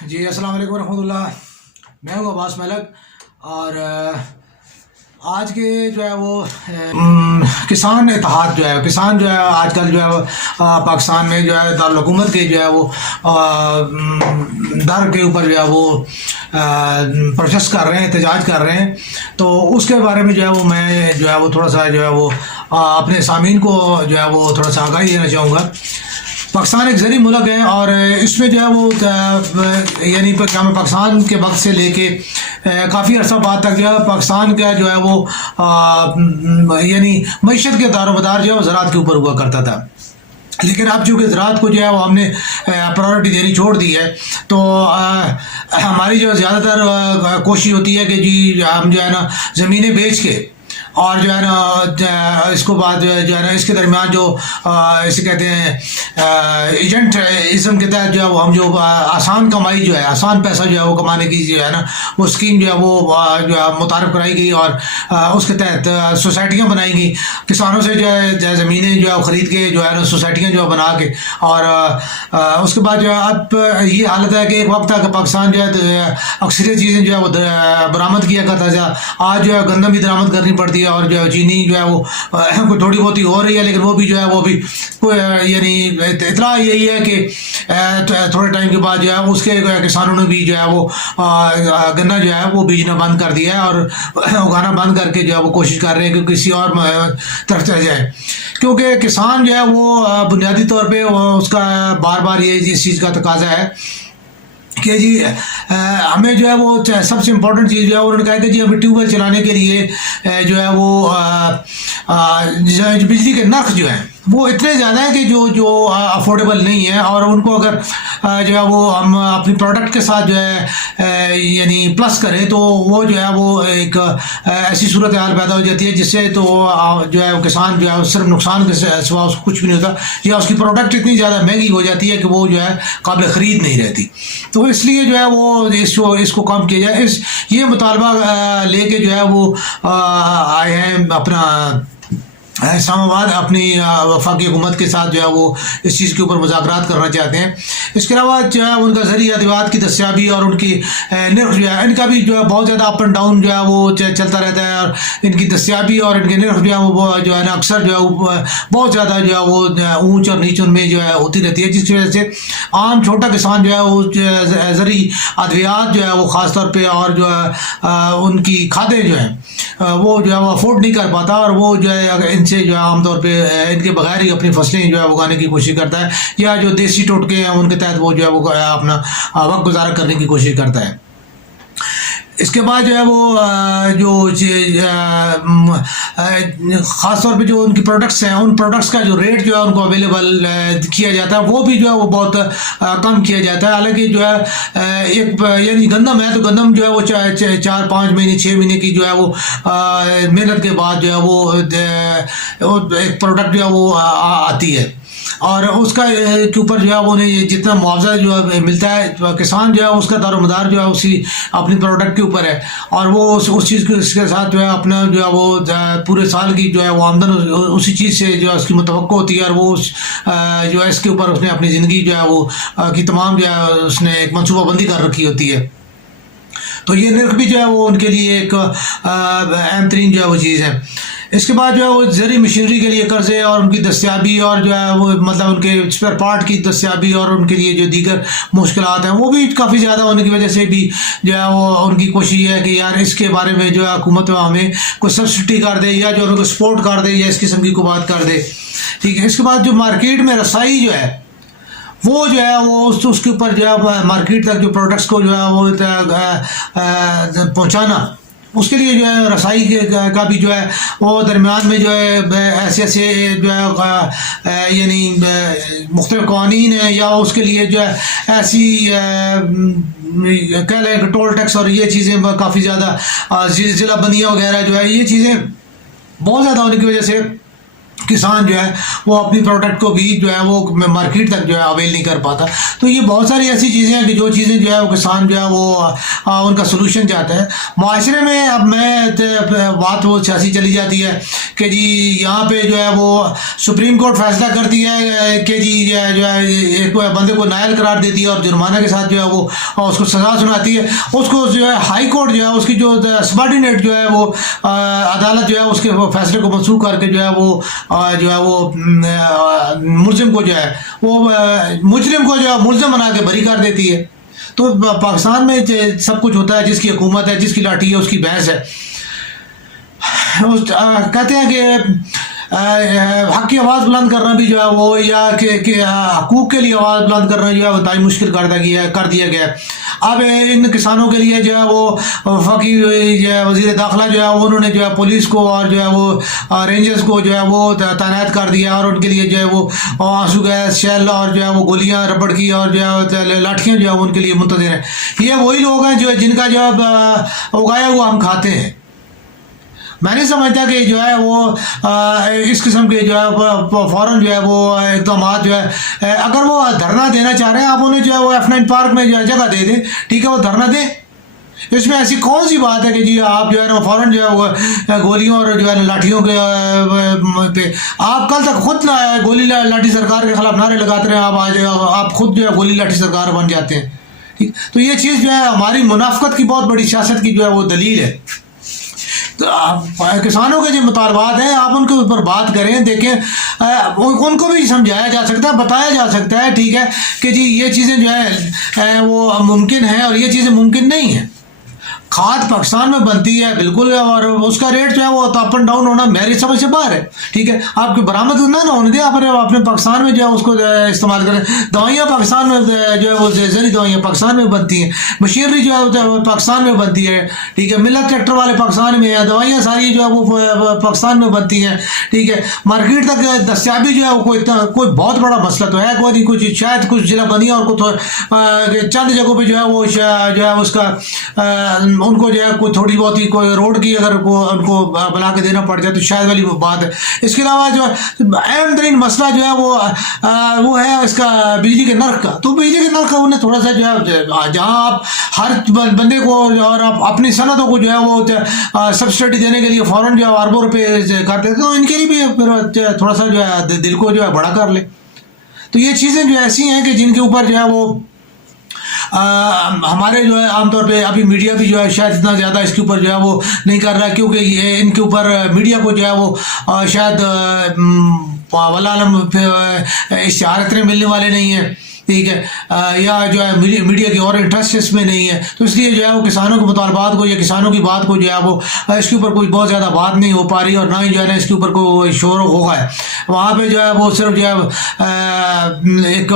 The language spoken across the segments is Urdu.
جی السلام علیکم ورحمۃ اللہ. میں ہوں عباس ملک. اور آج کے جو ہے وہ کسان اتحاد جو ہے آج کل جو ہے پاکستان میں جو ہے دارالحکومت کے جو ہے وہ در کے اوپر جو ہے وہ پروٹیسٹ کر رہے ہیں، احتجاج کر رہے ہیں. تو اس کے بارے میں جو ہے وہ میں جو ہے وہ تھوڑا سا جو ہے وہ اپنے سامعین کو جو ہے وہ تھوڑا سا آگاہی دینا چاہوں گا. پاکستان ایک زرعی ملک ہے اور اس میں جو ہے وہ یعنی پاکستان کے وقت سے لے کے کافی عرصہ بعد تک جو ہے پاکستان کا جو ہے وہ یعنی معیشت کے دار و مدار جو ہے وہ زراعت کے اوپر ہوا کرتا تھا. لیکن اب چونکہ زراعت کو جو ہے وہ ہم نے پرائیورٹی دینی چھوڑ دی ہے، تو ہماری جو زیادہ تر کوشش ہوتی ہے کہ جی ہم جو ہے نا زمینیں بیچ کے اور جو ہے نا اس کو بعد جو ہے نا اس کے درمیان جو اسے کہتے ہیں ایجنٹ ازم کے تحت جو ہے وہ ہم جو آسان کمائی جو ہے، آسان پیسہ جو ہے وہ کمانے کی جو ہے نا وہ اسکیم جو ہے وہ جو ہے متعارف کرائی گئی اور اس کے تحت سوسائٹیاں بنائی گئی. کسانوں سے جو ہے زمینیں جو ہے خرید کے جو ہے نا سوسائٹیاں جو ہے بنا کے، اور اس کے بعد جو ہے اب یہ حالت ہے کہ ایک وقت تھا کہ پاکستان جو ہے اکثریت چیزیں جو ہے وہ برآمد کیا کرتا تھا. آج جو ہے گندم بھی درآمد کرنی پڑتی ہے اور جو ہے چینی جو ہے وہ کوئی تھوڑی بہت ہی ہو رہی ہے، لیکن وہ بھی جو ہے وہ بھی یعنی اطلاع یہی ہے کہ تھوڑے ٹائم کے بعد جو ہے اس کے کسانوں نے بھی جو ہے وہ گنا جو ہے وہ بیجنا بند کر دیا ہے اور اگانا بند کر کے جو ہے وہ کوشش کر رہے ہیں کہ کسی اور طرف چل جائے. کیونکہ کسان جو ہے وہ بنیادی طور پہ اس کا بار بار یہ اس چیز کا تقاضا ہے کہ جی ہمیں جو ہے وہ سب سے امپورٹنٹ چیز جو ہے انہوں نے کہا کہ جی ہمیں ٹیوب ویل چلانے کے لیے جو ہے وہ بجلی کے نرخ جو ہیں وہ اتنے زیادہ ہیں کہ جو افورڈیبل نہیں ہے، اور ان کو اگر جو ہے وہ ہم اپنی پروڈکٹ کے ساتھ جو ہے یعنی پلس کریں تو وہ جو ہے وہ ایک ایسی صورتحال پیدا ہو جاتی ہے جس سے تو جو ہے وہ کسان جو ہے صرف نقصان کے سوا اس کو کچھ بھی نہیں ہوتا، یا اس کی پروڈکٹ اتنی زیادہ مہنگی ہو جاتی ہے کہ وہ جو ہے قابل خرید نہیں رہتی. تو اس لیے جو ہے وہ اس کو کم کیا جائے. یہ مطالبہ لے کے جو ہے وہ آئے ہیں اپنا اسلام آباد اپنی وفاقی حکومت کے ساتھ جو ہے وہ اس چیز کے اوپر مذاکرات کرنا چاہتے ہیں. اس کے علاوہ جو ہے ان کا زرعی ادویات کی دستیابی اور ان کی نرخ جو ہے ان کا بھی جو ہے بہت زیادہ اپ اینڈ ڈاؤن جو ہے وہ چلتا رہتا ہے، اور ان کی دستیابی اور ان کے نرخ جو ہے وہ جو ہے نا اکثر جو ہے بہت زیادہ جو ہے وہ اونچ اور نیچ ان میں جو ہے ہوتی رہتی ہے، جس کی وجہ سے عام چھوٹا کسان جو ہے وہ زرعی ادویات جو ہے وہ خاص طور پہ اور جو ہے ان کی کھادیں جو ہیں وہ جو ہے وہ افورڈ نہیں کر پاتا، اور وہ جو ہے ان سے جو ہے عام طور پہ ان کے بغیر ہی اپنی فصلیں جو ہے اگانے کی کوشش کرتا ہے، یا جو دیسی ٹوٹکے ہیں ان کے تحت وہ جو ہے وہ اپنا وقت گزارا کرنے کی کوشش کرتا ہے. اس کے بعد جو ہے وہ جو خاص طور پہ جو ان کی پروڈکٹس ہیں ان پروڈکٹس کا جو ریٹ جو ہے ان کو اویلیبل کیا جاتا ہے وہ بھی جو ہے وہ بہت کم کیا جاتا ہے. حالانکہ جو ہے ایک یعنی گندم ہے تو گندم جو ہے وہ 4-5 مہینے 6 مہینے کی جو ہے وہ محنت کے بعد جو ہے وہ ایک پروڈکٹ جو ہے وہ آتی ہے، اور اس کا کے اوپر جو ہے وہ جتنا معاوضہ جو ہے ملتا ہے کسان جو ہے اس کا دار و مدار جو ہے اسی اپنی پروڈکٹ کے اوپر ہے، اور وہ اس چیز کو اس کے ساتھ جو ہے اپنا جو ہے وہ پورے سال کی جو ہے وہ آمدن اسی چیز سے جو ہے اس کی متوقع ہوتی ہے، اور وہ جو ہے اس کے اوپر اس نے اپنی زندگی جو ہے وہ کی تمام جو ہے اس نے ایک منصوبہ بندی کر رکھی ہوتی ہے. تو یہ نرخ بھی جو ہے وہ ان کے لیے ایک اہم ترین جو ہے وہ چیز ہے. اس کے بعد جو ہے وہ زرعی مشینری کے لیے قرضے اور ان کی دستیابی اور جو ہے وہ مطلب ان کے اسپیئر پارٹ کی دستیابی اور ان کے لیے جو دیگر مشکلات ہیں وہ بھی کافی زیادہ ہونے کی وجہ سے بھی جو ہے وہ ان کی کوشش ہے کہ یار اس کے بارے میں جو ہے حکومت ہمیں کوئی سبسڈی کر دے یا جو ان کو سپورٹ کر دے یا اس قسم کی کو بات کر دے. ٹھیک ہے. اس کے بعد جو مارکیٹ میں رسائی جو ہے وہ جو ہے وہ اس کے اوپر جو ہے مارکیٹ تک جو پروڈکٹس کو جو ہے وہ پہنچانا، اس کے لیے جو ہے رسائی کا بھی جو ہے وہ درمیان میں جو ہے ایسے جو ہے یعنی مختلف قوانین ہیں، یا اس کے لیے جو ہے ایسی کہہ لیں کہ ٹول ٹیکس اور یہ چیزیں کافی زیادہ ضلع بندیاں وغیرہ جو ہے یہ چیزیں بہت زیادہ ہونے کی وجہ سے کسان جو ہے وہ اپنی پروڈکٹ کو بھی جو ہے وہ مارکیٹ تک جو ہے اویل نہیں کر پاتا. تو یہ بہت ساری ایسی چیزیں ہیں کہ جو چیزیں جو ہے وہ کسان جو ہے وہ ان کا سلوشن چاہتا ہے. معاشرے میں اب بات وہ سیاسی چلی جاتی ہے کہ جی یہاں پہ جو ہے وہ سپریم کورٹ فیصلہ کرتی ہے کہ جی جو ہے ایک بندے کو نائل قرار دیتی ہے اور جرمانہ کے ساتھ جو ہے وہ اس کو سزا سناتی ہے. اس کو جو ہے ہائی کورٹ جو ہے اس کی جو سبارڈینیٹ جو ہے وہ عدالت جو ہے اس کے فیصلے کو منسوخ کر کے جو ہے وہ ملزم کو جو ہے وہ مجرم کو جو ہے ملزم بنا کے بری کر دیتی ہے. تو پاکستان میں سب کچھ ہوتا ہے، جس کی حکومت ہے، جس کی لاٹھی ہے، اس کی بحث ہے. کہتے ہیں کہ حق کی آواز بلند کرنا بھی جو ہے وہ یا کہ حقوق کے لیے آواز بلند کرنا جو ہے وہ انتہائی مشکل کر دیا گیا ہے. اب ان کسانوں کے لیے جو ہے وہ وفاقی جو ہے وزیر داخلہ جو ہے انہوں نے جو ہے پولیس کو اور جو ہے وہ رینجرز کو جو ہے وہ تعینات کر دیا اور ان کے لیے جو ہے وہ آنسو گیس، شیل اور جو ہے وہ گولیاں ربڑ کی اور جو ہے لاٹھیاں جو ہے ان کے لیے منتظر ہیں. یہ وہی لوگ ہیں جو جن کا جو اگایا ہوا ہم کھاتے ہیں. میں نہیں سمجھتا کہ جو ہے وہ اس قسم کے جو ہے فوراً جو ہے وہ اقدامات جو ہے اگر وہ دھرنا دینا چاہ رہے ہیں آپ انہیں جو ہے وہ F9 پارک میں جو ہے جگہ دے دیں، ٹھیک ہے، وہ دھرنا دیں. اس میں ایسی کون سی بات ہے کہ جی آپ جو ہے نا فوراً جو ہے وہ گولیوں اور جو ہے لاٹھیوں کے پہ آپ کل تک خود گولی لاٹھی سرکار کے خلاف نعرے لگاتے رہے، آپ خود جو ہے گولی لاٹھی سرکار بن جاتے ہیں. ٹھیک، تو یہ چیز جو ہے ہماری منافقت کی بہت بڑی سیاست کی جو ہے وہ دلیل ہے. کسانوں کے جو مطالبات ہیں آپ ان کے اوپر بات کریں، دیکھیں ان کو بھی سمجھایا جا سکتا ہے، بتایا جا سکتا ہے، ٹھیک ہے، کہ جی یہ چیزیں جو ہے وہ ممکن ہیں اور یہ چیزیں ممکن نہیں ہیں. کھاد پاکستان میں بنتی ہے بالکل، اور اس کا ریٹ جو ہے وہ اپ اینڈ ڈاؤن ہونا میری سمجھ سے باہر ہے. ٹھیک ہے، آپ کی برآمد نہ ہونے دیں، آپ اپنے پاکستان میں جو ہے اس کو استعمال کریں. دوائیاں پاکستان میں جو ہے وہ زرعی دوائیاں پاکستان میں بنتی ہیں، مشینری جو ہے پاکستان میں بنتی ہے. ٹھیک ہے، ملت ٹریکٹر والے پاکستان میں ہیں، دوائیاں ساری جو ہے وہ پاکستان میں بنتی ہیں. ٹھیک ہے، مارکیٹ تک دستیابی جو ہے وہ کوئی بہت بڑا مسئلہ تو ہے کوئی نہیں. کچھ شاید کچھ ضلع بندیاں اور چند جگہوں پہ جو ہے وہ جو ہے اس کا ان کو جو ہے کوئی تھوڑی بہت ہی کوئی روڈ کی اگر ان کو بنا کے دینا پڑ جائے تو شاید والی بات ہے. اس کے علاوہ جو ہے اہم ترین مسئلہ جو ہے وہ ہے اس کا بجلی کے نرخ کا. تو بجلی کے نرخ کا انہیں تھوڑا سا جو ہے جہاں آپ ہر بندے کو اور آپ اپنی صنعتوں کو جو ہے وہ سبسڈی دینے کے لیے فوراً جو ہے اربوں روپے کر دیتے تو ان کے لیے بھی پھر تھوڑا سا جو ہے دل کو جو ہے بڑا کر لے. تو یہ چیزیں جو ایسی ہیں کہ جن کے اوپر جو ہے وہ ہمارے جو ہے عام طور پہ ابھی میڈیا بھی جو ہے شاید اتنا زیادہ اس کے اوپر جو ہے وہ نہیں کر رہا، کیونکہ یہ ان کے اوپر میڈیا کو جو ہے وہ شاید واللہ عالم اشتہار اتنے ملنے والے نہیں ہیں. ٹھیک ہے، یا جو ہے میڈیا کی اور انٹرسٹ اس میں نہیں ہے، تو اس لیے جو ہے وہ کسانوں کے مطالبات کو یا کسانوں کی بات کو جو ہے وہ اس کے اوپر کوئی بہت زیادہ بات نہیں ہو پا رہی، اور نہ ہی جو ہے نا اس کے اوپر کوئی شور ہوگا ہے. وہاں پہ جو ہے وہ صرف جو ہے ایک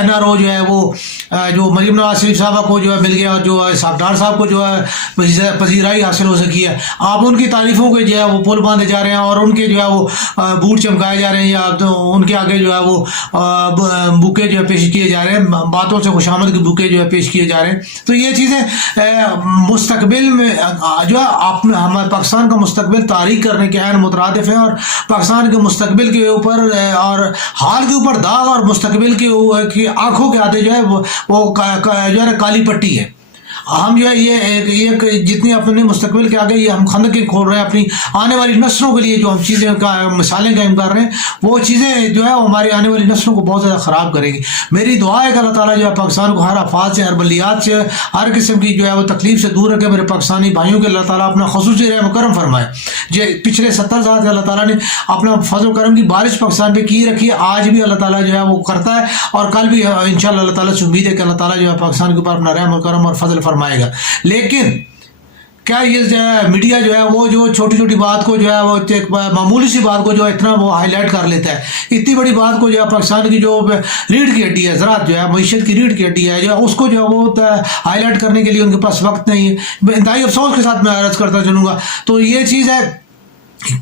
NRO جو ہے وہ جو مریم نواز شریف صاحبہ کو جو ہے مل گیا اور جو ڈار صاحب کو جو ہے پذیرائی حاصل ہو سکی ہے. آپ ان کی تعریفوں کے جو ہے وہ پل باندھے جا رہے ہیں اور ان کے جو ہے وہ بوٹ چمکائے جا رہے ہیں، یا ان کے آگے جو ہے وہ بوکے جو ہے پیش کیے جا رہے ہیں، باتوں سے خوشامد کے بوکے جو ہے پیش کیے جا رہے ہیں. تو یہ چیزیں مستقبل میں جو ہے ہمارے پاکستان کا مستقبل تاریخ کرنے کے عین مترادف ہیں، اور پاکستان کے مستقبل کے اوپر اور حال کے اوپر داغ اور مستقبل کی آنکھوں کے آتے جو ہے وہ جو ہے کالی پٹی ہے. ہم جو ہے یہ جتنی اپنے مستقبل کے آگے یہ ہم خندقیں کھول رہے ہیں اپنی آنے والی نسلوں کے لیے، جو ہم چیزیں مثالیں قائم کر رہے ہیں، وہ چیزیں جو ہے ہماری آنے والی نسلوں کو بہت زیادہ خراب کرے گی. میری دعا ہے کہ اللہ تعالیٰ جو ہے پاکستان کو ہر آفات سے، ہر بلیات سے، ہر قسم کی جو ہے وہ تکلیف سے دور رکھے. میرے پاکستانی بھائیوں کے اللہ تعالیٰ اپنا خصوصی رحم و کرم فرمائے. جو پچھلے 70 سال سے اللہ تعالیٰ نے اپنا فضل و کرم کی بارش پاکستان پہ کی رکھی ہے، آج بھی اللہ تعالیٰ جو ہے وہ کرتا ہے، اور کل بھی انشاءاللہ اللہ تعالیٰ سے امید ہے کہ اللہ تعالیٰ جو ہے پاکستان کے اوپر اپنا رحم و کرم اور فضل فرمائے گا. لیکن کیا یہ جو ہے میڈیا جو ہے وہ جو چھوٹی چھوٹی بات کو جو ہے وہ ایک معمولی سی بات کو جو اتنا وہ ہائی لائٹ کر لیتا ہے، اتنی بڑی بات کو جو ہے پاکستان کی جو ریڑھ کی ہڈی ہے، زراعت جو ہے معیشت کی ریڑھ کی ہڈی ہے، جو ہے اس کو جو ہے وہ ہائی لائٹ کرنے کے لیے ان کے پاس وقت نہیں ہے. انتہائی افسوس کے ساتھ میں عرض کرتا چلوں گا. تو یہ چیز ہے